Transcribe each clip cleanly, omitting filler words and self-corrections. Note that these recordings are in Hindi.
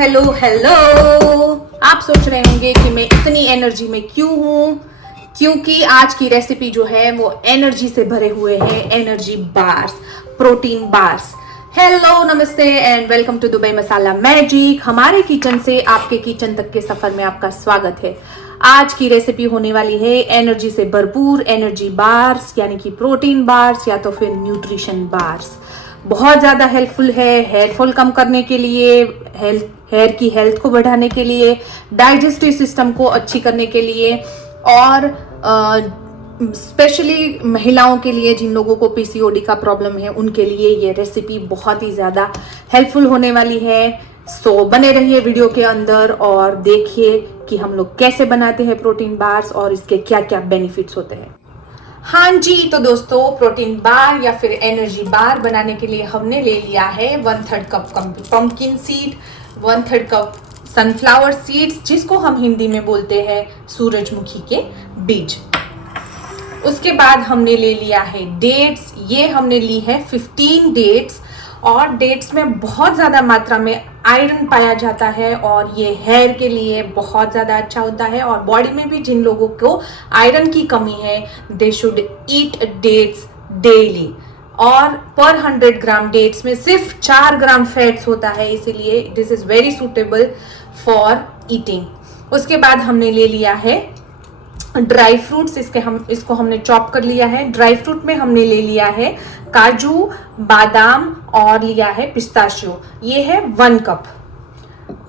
Hello hello. आप सोच रहे होंगे कि मैं इतनी एनर्जी में क्यों हूँ, क्योंकि आज की रेसिपी जो है वो एनर्जी से भरे हुए हैं, energy bars, protein bars. Hello, नमस्ते and welcome to Dubai Masala Magic. हमारे किचन से आपके किचन तक के सफर में आपका स्वागत है। आज की रेसिपी होने वाली है एनर्जी से भरपूर एनर्जी बार्स, यानी कि प्रोटीन बार्स या तो फिर न्यूट्रिशन बार्स। बहुत ज़्यादा हेल्पफुल है हेयर फॉल कम करने के लिए, हेयर की हेल्थ को बढ़ाने के लिए, डाइजेस्टिव सिस्टम को अच्छी करने के लिए, और स्पेशली महिलाओं के लिए जिन लोगों को पीसीओडी का प्रॉब्लम है उनके लिए ये रेसिपी बहुत ही ज़्यादा हेल्पफुल होने वाली है। सो बने रहिए वीडियो के अंदर और देखिए कि हम लोग कैसे बनाते हैं प्रोटीन बार्स और इसके क्या क्या बेनिफिट्स होते हैं। हाँ जी, तो दोस्तों प्रोटीन बार या फिर एनर्जी बार बनाने के लिए हमने ले लिया है 1/3 cup pumpkin seed, 1/3 cup sunflower seeds, जिसको हम हिंदी में बोलते हैं सूरजमुखी के बीज। उसके बाद हमने ले लिया है डेट्स। ये हमने ली है 15 डेट्स, और डेट्स में बहुत ज़्यादा मात्रा में आयरन पाया जाता है और ये हेयर के लिए बहुत ज़्यादा अच्छा होता है। और बॉडी में भी जिन लोगों को आयरन की कमी है they should eat dates daily. और पर 100 ग्राम डेट्स में सिर्फ 4 ग्राम फैट्स होता है, इसीलिए this is very suitable for eating. उसके बाद हमने ले लिया है ड्राई फ्रूट्स। इसको हमने चॉप कर लिया है। ड्राई फ्रूट में हमने ले लिया है काजू, बादाम और लिया है पिस्ताशियो, ये है 1 कप।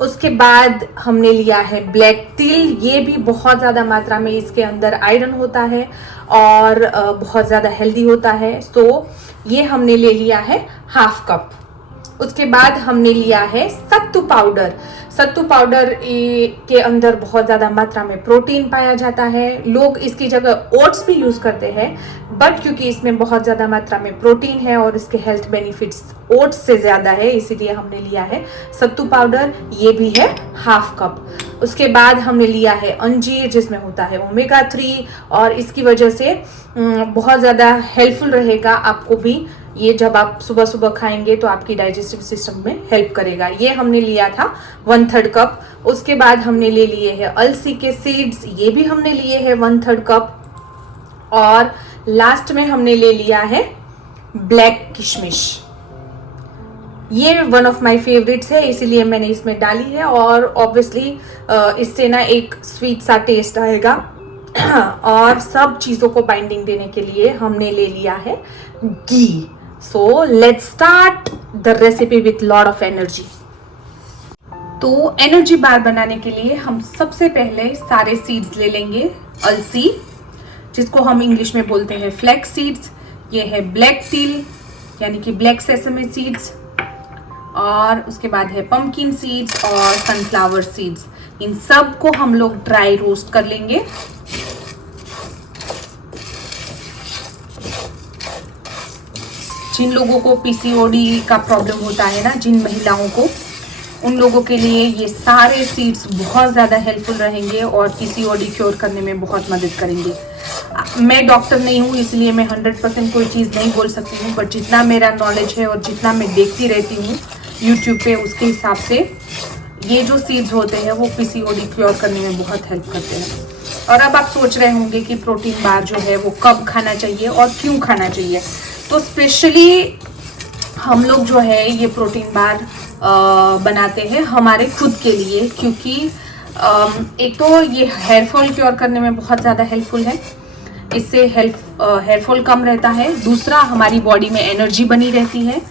उसके बाद हमने लिया है ब्लैक तिल। ये भी बहुत ज़्यादा मात्रा में इसके अंदर आयरन होता है और बहुत ज़्यादा हेल्दी होता है। सो ये हमने ले लिया है 1/2 कप। उसके बाद हमने लिया है सत्तू पाउडर। सत्तू पाउडर के अंदर बहुत ज़्यादा मात्रा में प्रोटीन पाया जाता है। लोग इसकी जगह ओट्स भी यूज़ करते हैं, बट क्योंकि इसमें बहुत ज़्यादा मात्रा में प्रोटीन है और इसके हेल्थ बेनिफिट्स ओट्स से ज़्यादा है, इसीलिए हमने लिया है सत्तू पाउडर। ये भी है 1/2 कप। उसके बाद हमने लिया है अंजीर, जिसमें होता है ओमेगा 3, और इसकी वजह से बहुत ज़्यादा हेल्पफुल रहेगा आपको भी। ये जब आप सुबह सुबह खाएंगे तो आपकी डाइजेस्टिव सिस्टम में हेल्प करेगा। ये हमने लिया था 1/3 कप। उसके बाद हमने ले लिए हैं अलसी के सीड्स, ये भी हमने लिए हैं 1/3 कप। और लास्ट में हमने ले लिया है ब्लैक किशमिश। ये वन ऑफ माय फेवरेट्स है, इसीलिए मैंने इसमें डाली है। और ऑब्वियसली इससे ना एक स्वीट सा टेस्ट आएगा। और सब चीज़ों को बाइंडिंग देने के लिए हमने ले लिया है घी। So let's start the recipe with lot of energy. तो एनर्जी बार बनाने के लिए हम सबसे पहले सारे सीड्स ले लेंगे। अलसी, जिसको हम इंग्लिश में बोलते हैं फ्लैक्स सीड्स। ये है ब्लैक तिल, यानी कि ब्लैक सेसमे सीड्स। और उसके बाद है पंपकिन सीड्स और सनफ्लावर सीड्स। इन सब को हम लोग ड्राई रोस्ट कर लेंगे। जिन लोगों को पीसीओडी का प्रॉब्लम होता है ना, जिन महिलाओं को, उन लोगों के लिए ये सारे सीड्स बहुत ज़्यादा हेल्पफुल रहेंगे और पीसीओडी क्योर करने में बहुत मदद करेंगे। मैं डॉक्टर नहीं हूँ, इसलिए मैं 100% कोई चीज़ नहीं बोल सकती हूँ, बट जितना मेरा नॉलेज है और जितना मैं देखती रहती हूँ यूट्यूब पे, उसके हिसाब से ये जो सीड्स होते हैं वो पीसीओडी क्योर करने में बहुत हेल्प करते हैं। और अब आप सोच रहे होंगे कि प्रोटीन बार जो है वो कब खाना चाहिए और क्यों खाना चाहिए। तो स्पेशली हम लोग जो है ये प्रोटीन बार बनाते हैं हमारे खुद के लिए, क्योंकि एक तो ये हेयर फॉल क्योर करने में बहुत ज़्यादा हेल्पफुल है, इससे हेयर फॉल कम रहता है। दूसरा, हमारी बॉडी में एनर्जी बनी रहती है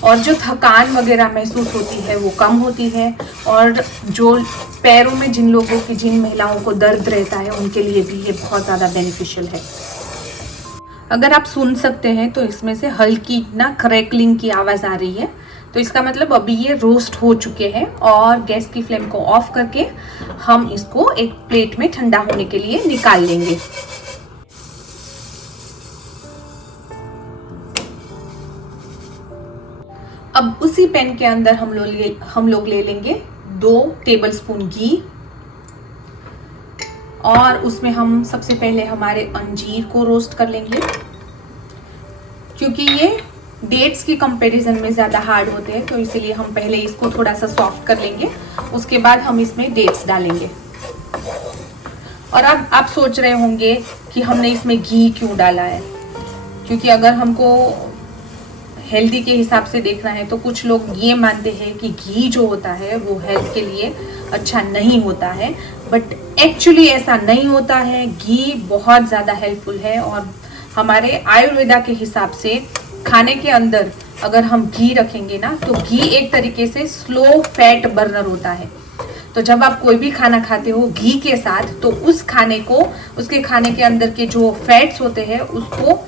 और जो थकान वगैरह महसूस होती है वो कम होती है। और जो पैरों में जिन लोगों की, जिन महिलाओं को दर्द रहता है, उनके लिए भी ये बहुत ज़्यादा बेनिफिशियल है। अगर आप सुन सकते हैं तो इसमें से हल्की ना क्रैकलिंग की आवाज़ आ रही है, तो इसका मतलब अभी ये रोस्ट हो चुके हैं। और गैस की फ्लेम को ऑफ करके हम इसको एक प्लेट में ठंडा होने के लिए निकाल लेंगे। अब उसी पैन के अंदर हम लोग ले लेंगे 2 टेबलस्पून घी, और उसमें हम सबसे पहले हमारे अंजीर को रोस्ट कर लेंगे, क्योंकि ये डेट्स की कंपैरिजन में ज़्यादा हार्ड होते हैं, तो इसीलिए हम पहले इसको थोड़ा सा सॉफ्ट कर लेंगे, उसके बाद हम इसमें डेट्स डालेंगे। और अब आप सोच रहे होंगे कि हमने इसमें घी क्यों डाला है, क्योंकि अगर हमको हेल्दी के हिसाब से देखना है तो कुछ लोग ये मानते हैं कि घी जो होता है वो हेल्थ के लिए अच्छा नहीं होता है, बट एक्चुअली ऐसा नहीं होता है। घी बहुत ज़्यादा हेल्पफुल है और हमारे आयुर्वेदा के हिसाब से खाने के अंदर अगर हम घी रखेंगे ना, तो घी एक तरीके से स्लो फैट बर्नर होता है। तो जब आप कोई भी खाना खाते हो घी के साथ, तो उस खाने को, उसके खाने के अंदर के जो फैट्स होते हैं उसको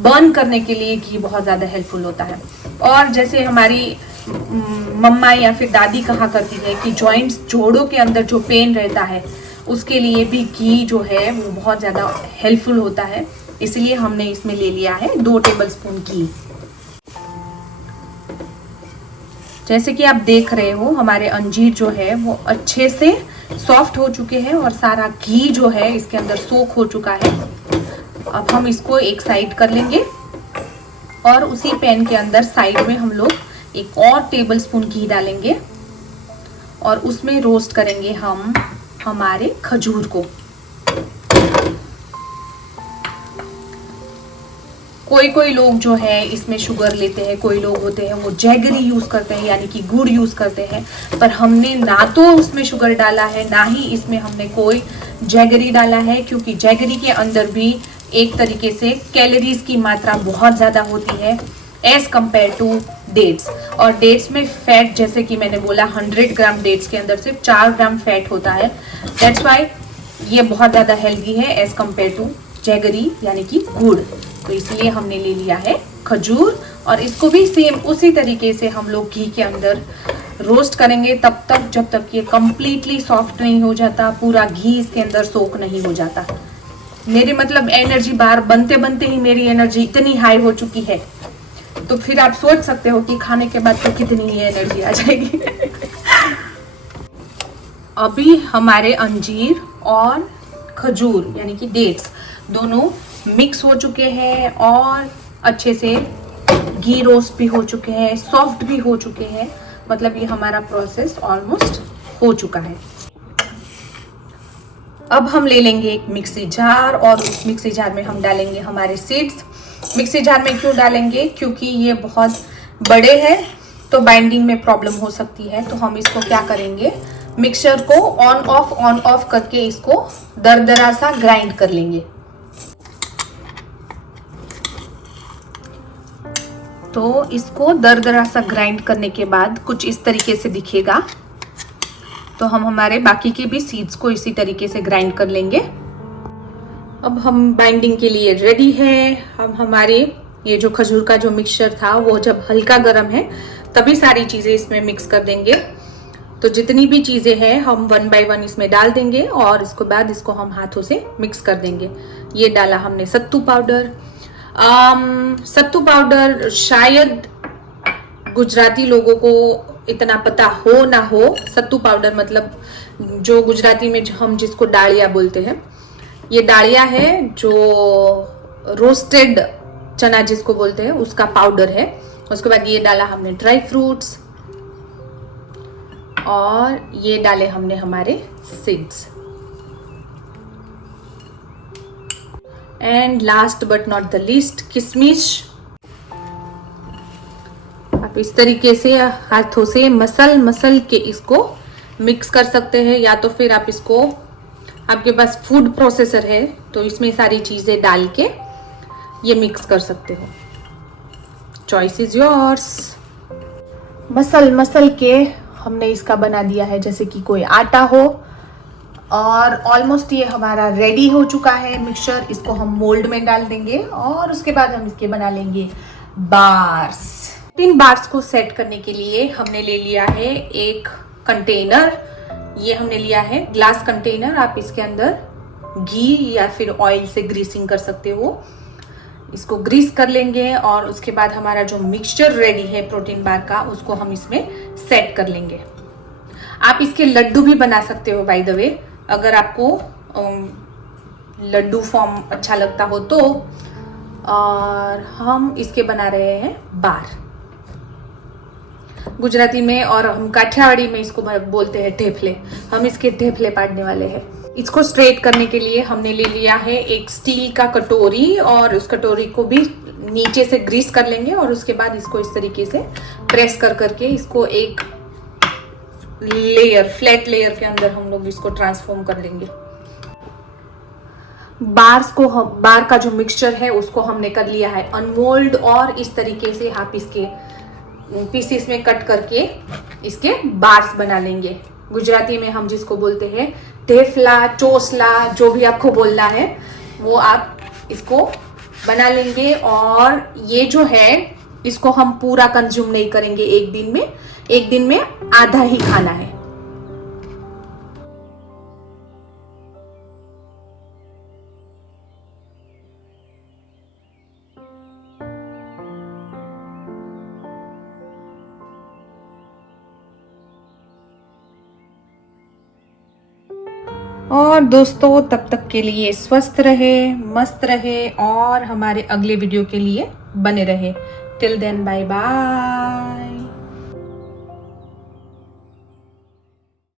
बर्न करने के लिए घी बहुत ज़्यादा हेल्पफुल होता है। और जैसे हमारी मम्मा या फिर दादी कहा करती है कि जॉइंट्स, जोड़ों के अंदर जो पेन रहता है उसके लिए भी घी जो है वो बहुत ज़्यादा हेल्पफुल होता है, इसलिए हमने इसमें ले लिया है 2 टेबलस्पून घी। जैसे कि आप देख रहे हो हमारे अंजीर जो है वो अच्छे से सॉफ्ट हो चुके हैं और सारा घी जो है इसके अंदर सोख हो चुका है। अब हम इसको एक साइड कर लेंगे और उसी पैन के अंदर साइड में हम लोग एक और टेबलस्पून घी डालेंगे और उसमें रोस्ट करेंगे हम हमारे खजूर को। कोई लोग जो है इसमें शुगर लेते हैं, कोई लोग होते हैं वो जैगरी यूज करते हैं यानी कि गुड़ यूज करते हैं, पर हमने ना तो उसमें शुगर डाला है ना ही इसमें हमने कोई जैगरी डाला है, क्योंकि जैगरी के अंदर भी एक तरीके से कैलोरीज की मात्रा बहुत ज़्यादा होती है एज कंपेयर टू डेट्स। और डेट्स में फैट, जैसे कि मैंने बोला 100 ग्राम डेट्स के अंदर सिर्फ 4 ग्राम फैट होता है। दैट्स वाई ये बहुत ज़्यादा हेल्दी है एज कंपेयर टू जैगरी यानी कि गुड़। तो इसलिए हमने ले लिया है खजूर और इसको भी सेम उसी तरीके से हम लोग घी के अंदर रोस्ट करेंगे तब तक जब तक ये कम्प्लीटली सॉफ्ट नहीं हो जाता, पूरा घी इसके अंदर सोख नहीं हो जाता। मेरे मतलब एनर्जी बार बनते बनते ही मेरी एनर्जी इतनी हाई हो चुकी है, तो फिर आप सोच सकते हो कि खाने के बाद तो कितनी ही एनर्जी आ जाएगी। अभी हमारे अंजीर और खजूर यानी कि डेट्स दोनों मिक्स हो चुके हैं और अच्छे से घी रोस्ट भी हो चुके हैं, सॉफ्ट भी हो चुके हैं, मतलब ये हमारा प्रोसेस ऑलमोस्ट हो चुका है। अब हम ले लेंगे एक मिक्सी जार और उस मिक्सी जार में हम डालेंगे हमारे सीड्स। मिक्सी जार में क्यों डालेंगे, क्योंकि ये बहुत बड़े हैं तो बाइंडिंग में प्रॉब्लम हो सकती है, तो हम इसको क्या करेंगे, मिक्सचर को ऑन ऑफ करके इसको दरदरा सा ग्राइंड कर लेंगे। तो इसको दरदरा सा ग्राइंड करने के बाद कुछ इस तरीके से दिखेगा। तो हम हमारे बाकी के भी सीड्स को इसी तरीके से ग्राइंड कर लेंगे। अब हम बाइंडिंग के लिए रेडी है। हम हमारे ये जो खजूर का जो मिक्सचर था वो जब हल्का गर्म है तभी सारी चीज़ें इसमें मिक्स कर देंगे। तो जितनी भी चीज़ें हैं हम 1 बाय 1 इसमें डाल देंगे और इसके बाद इसको हम हाथों से मिक्स कर देंगे। ये डाला हमने सत्तू पाउडर। सत्तू पाउडर शायद गुजराती लोगों को इतना पता हो ना हो। सत्तू पाउडर मतलब जो गुजराती में हम जिसको डालिया बोलते हैं, ये डालिया है जो रोस्टेड चना जिसको बोलते हैं उसका पाउडर है। उसके बाद ये डाला हमने ड्राई फ्रूट्स और ये डाले हमने हमारे seeds. And last but not the least किशमिश। आप इस तरीके से हाथों से मसल के इसको मिक्स कर सकते हैं, या तो फिर आप इसको, आपके पास फूड प्रोसेसर है तो इसमें सारी चीज़ें डाल के ये मिक्स कर सकते हो। Choice is yours. मसल के हमने इसका बना दिया है जैसे कि कोई आटा हो, और ऑलमोस्ट ये हमारा रेडी हो चुका है मिक्सचर। इसको हम मोल्ड में डाल देंगे और उसके बाद हम इसके बना लेंगे बार्स। 3 बार्स को सेट करने के लिए हमने ले लिया है एक कंटेनर। ये हमने लिया है ग्लास कंटेनर। आप इसके अंदर घी या फिर ऑयल से ग्रीसिंग कर सकते हो। इसको ग्रीस कर लेंगे और उसके बाद हमारा जो मिक्सचर रेडी है प्रोटीन बार का, उसको हम इसमें सेट कर लेंगे। आप इसके लड्डू भी बना सकते हो बाय द वे, अगर आपको लड्डू फॉर्म अच्छा लगता हो तो। और हम इसके बना रहे हैं बार गुजराती में, और हम काठियावाड़ी में इसको बोलते हैं ढेफले। हम इसके ढेफले पाड़ने वाले हैं। इसको स्ट्रेट करने के लिए हमने ले लिया है एक स्टील का कटोरी, और उस कटोरी को भी नीचे से ग्रीस कर लेंगे और उसके बाद इसको इस तरीके से प्रेस कर करके इसको एक लेयर, फ्लैट लेयर के अंदर हम लोग इसको ट्रांसफॉर्म कर लेंगे। बार का जो मिक्सचर है उसको हमने कर लिया है अनमोल्ड, और इस तरीके से आप इसके पीसेस में कट करके इसके बार्स बना लेंगे। गुजराती में हम जिसको बोलते हैं ढेफला, चोसला, जो भी आपको बोलना है वो आप इसको बना लेंगे। और ये जो है इसको हम पूरा कंज्यूम नहीं करेंगे एक दिन में आधा ही खाना है। और दोस्तों तब तक के लिए स्वस्थ रहे, मस्त रहे और हमारे अगले वीडियो के लिए बने रहे। Till then bye bye.